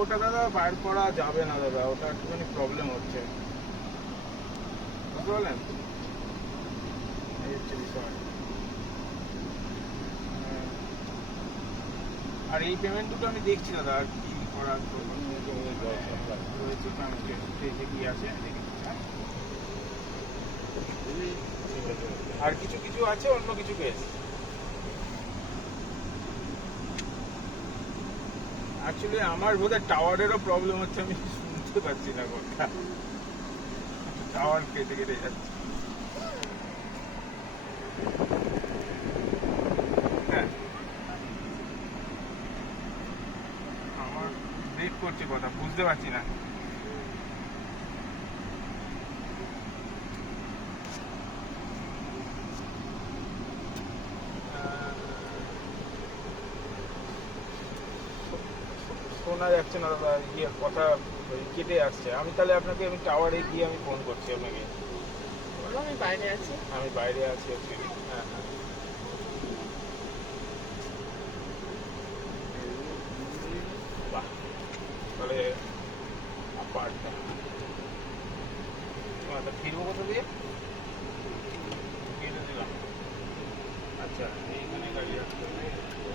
ওটা দাদা বাইর করা যাবে না দাদা, ওটা একটুখানি প্রবলেম হচ্ছে, বুঝতে পারলেন? এই হচ্ছে বিষয়। আর এই পেমেন্ট দুটো আমি দেখছি দাদা, আর কি করার রয়েছে, কি আছে দেখি। আর কিছু কিছু আছে, অন্য কিছু কেস। অ্যাকচুয়ালি আমার বোধহয় টাওয়ারেরও প্রবলেম হচ্ছে, আমি শুনতে পাচ্ছি না কথা, টাওয়ার কেটে কেটে যাচ্ছে। হ্যাঁ, আমার ব্রেক করছে কথা, বুঝতে পারছি না। শোনা যাচ্ছে না দাদা, ইয়ে কথা কেটে আসছে। আমি তাহলে আপনাকে, আমি টাওয়ারে গিয়ে আমি ফোন করছি আপনাকে। আমি বাইরে আছি। আমি বাইরে আছি অ্যাকচুয়ালি। হ্যাঁ হ্যাঁ, বাহ, তাহলে আপারটা ফিরবো কোথা দিয়ে? কেটে দিলাম। আচ্ছা, এইখানে গাড়ি আসতে হবে।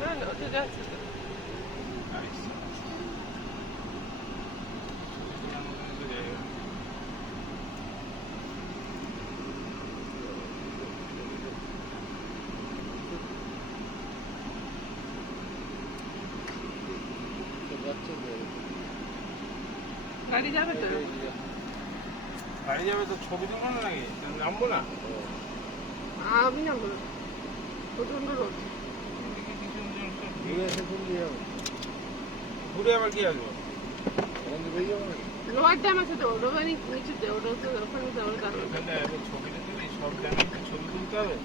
না না, ওটা যাচ্ছে তো। Nice. গাড়ি যাবে তো? গাড়ি যাবে তো, ছবি তুলবো না নাকি? নামবো না? আমি যাবো না, প্রচন্ড রোদ। ঘুরে আবার কি আসবো? লোয়ার ড্যাম আছে তো, ওটা নিচুতে, ওটা ওখানে যাওয়ার কারণ। এখানে ছবিটা তুলি, সব ড্যামে ছবি তুলতে হবে।